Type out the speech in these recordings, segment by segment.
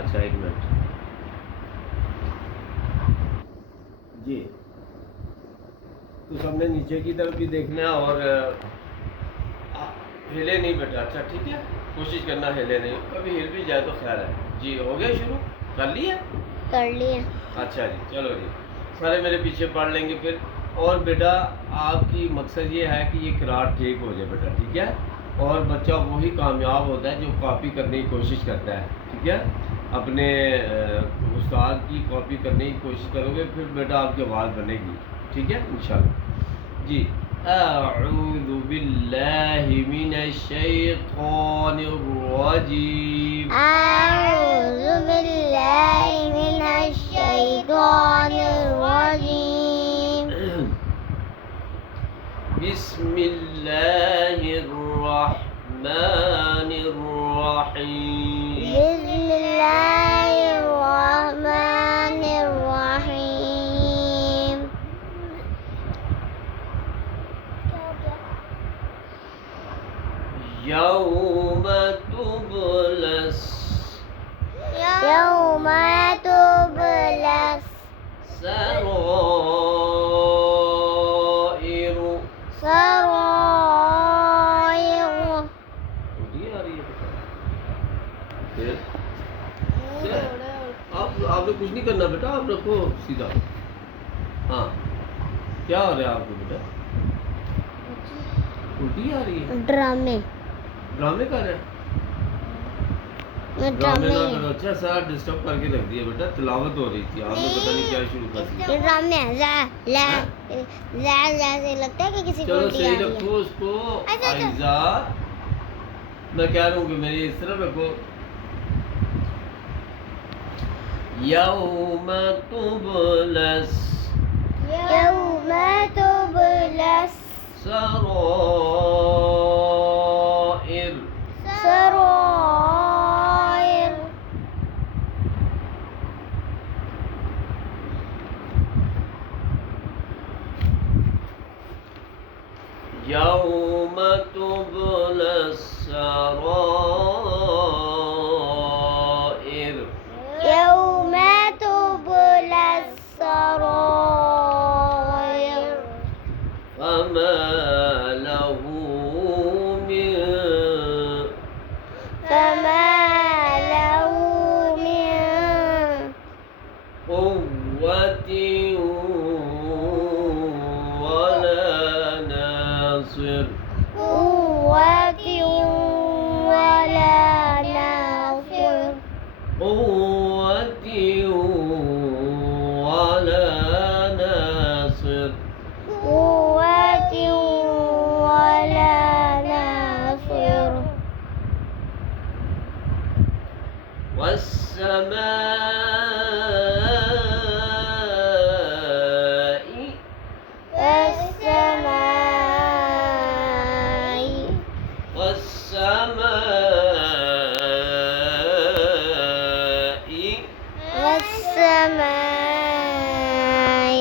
अच्छा, एक मिनट जी। तो सबने नीचे की तरफ भी देखना है और हिले नहीं बेटा। अच्छा ठीक है, कोशिश करना हिले नहीं, कभी हिल भी जाए तो खैर है जी। हो गया शुरू? कर लिया? कर लिया। अच्छा जी, चलो जी, सारे मेरे पीछे पढ़ लेंगे फिर। और बेटा आपकी मकसद ये है कि ये किरात ठीक हो जाए बेटा, ठीक है। और बच्चा वही कामयाब होता है जो कॉपी करने की कोशिश करता है, ठीक है। अपने उस्ताद की कॉपी करने की कोशिश करोगे फिर बेटा आपकी आवाज़ बनेगी, ठीक है इंशाल्लाह जी। अऊज़ु बिल्लाहि मिनश शैतानिर रजीम। अऊज़ु बिल्लाहि मिनश शैतानिर रजीम। बिस्मिल्लाहिर रहमानिर रहीम। बिस्मिल्लाहिर रहमानिर रहीम। यौम तुबलस यौम तुबलस सराइर। सराइर। उल्टी आ रही है फिर आपने कुछ नहीं करना बेटा, आप रखो सीधा। हाँ, क्या हो रहा है आपको बेटा? उल्टी आ रही है? ड्रामे ड्रामे कर रहे हैं? ड्रामे ना करो। अच्छा सारा डिस्टर्ब करके रख दिया बेटा, तिलावत हो रही थी, आपने पता नहीं क्या शुरू कर दिया। ये ड्रामे है। से लगता है कि किसी को चलो उल्टी सही आ रही है। रखो उसको। अच्छा। आइजा, मैं कह रहा हूँ कि मेरी इस तरफ रखो। यौम तुबलस यौम तुबलस सराइर। सराइर। यौम तुबलस सराइर। यौम तुबलस सराइर। फमा लहू मिन फमा लहू मिन क़ुव्वतिन वला नासिर। क़ुव्वतिन वला नासिर। क़ुव्वतिन वला नासिर। क़ुव्वतिन वला नासिर। वस्समाइ والسماء والسماء والسماء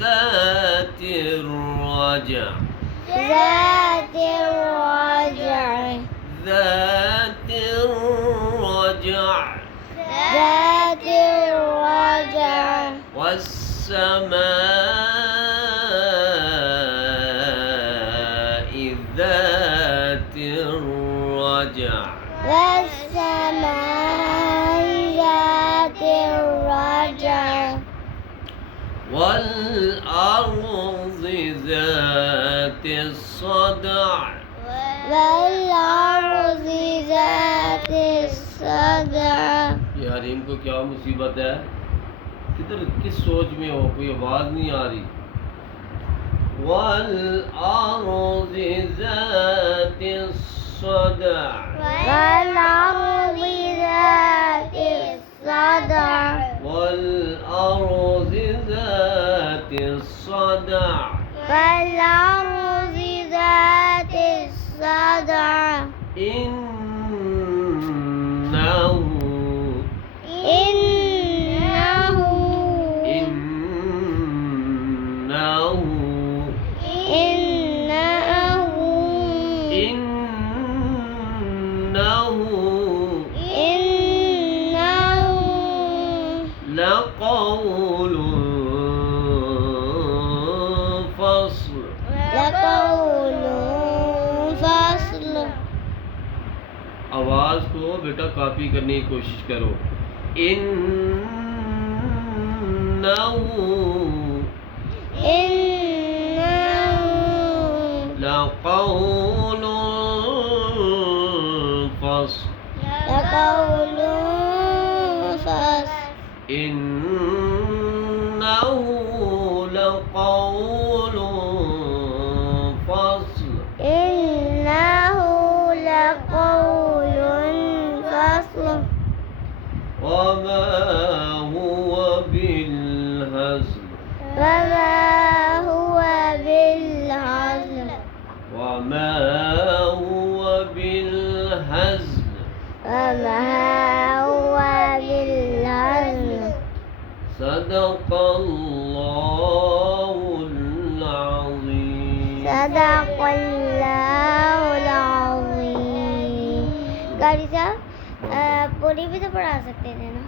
ذات الرجع ذات الرجع ذات الرجع ذات الرجع والسماء ذات الرجع والسماء ذات الرجع والأرض ذات الصدع والأرض ذات الصدع। यार इनको क्या मुसीबत है? किधर किस सोच में हो, कोई आवाज नहीं आ रही। والأرض ذات الصدع والأرض ذات الصدع والأرض ذات الصدع والأرض ذات الصدع إنه إنه إنه إنه إنه إنه अल्फाज को बेटा कॉपी करने की कोशिश करो। इन्नहु إنه लक़ौलुन फ़स्ल। لقول فصل इन्नहु लक़ौलुन फ़स्ल। إنه لقول فصل وما هو بالهزل وما هو بالهزل وما هو بالهزل وما هو بالهزل صدق الله العظيم। صدق الله العظीम। गाड़ी साहब पूरी भी तो पढ़ा सकते थे ना।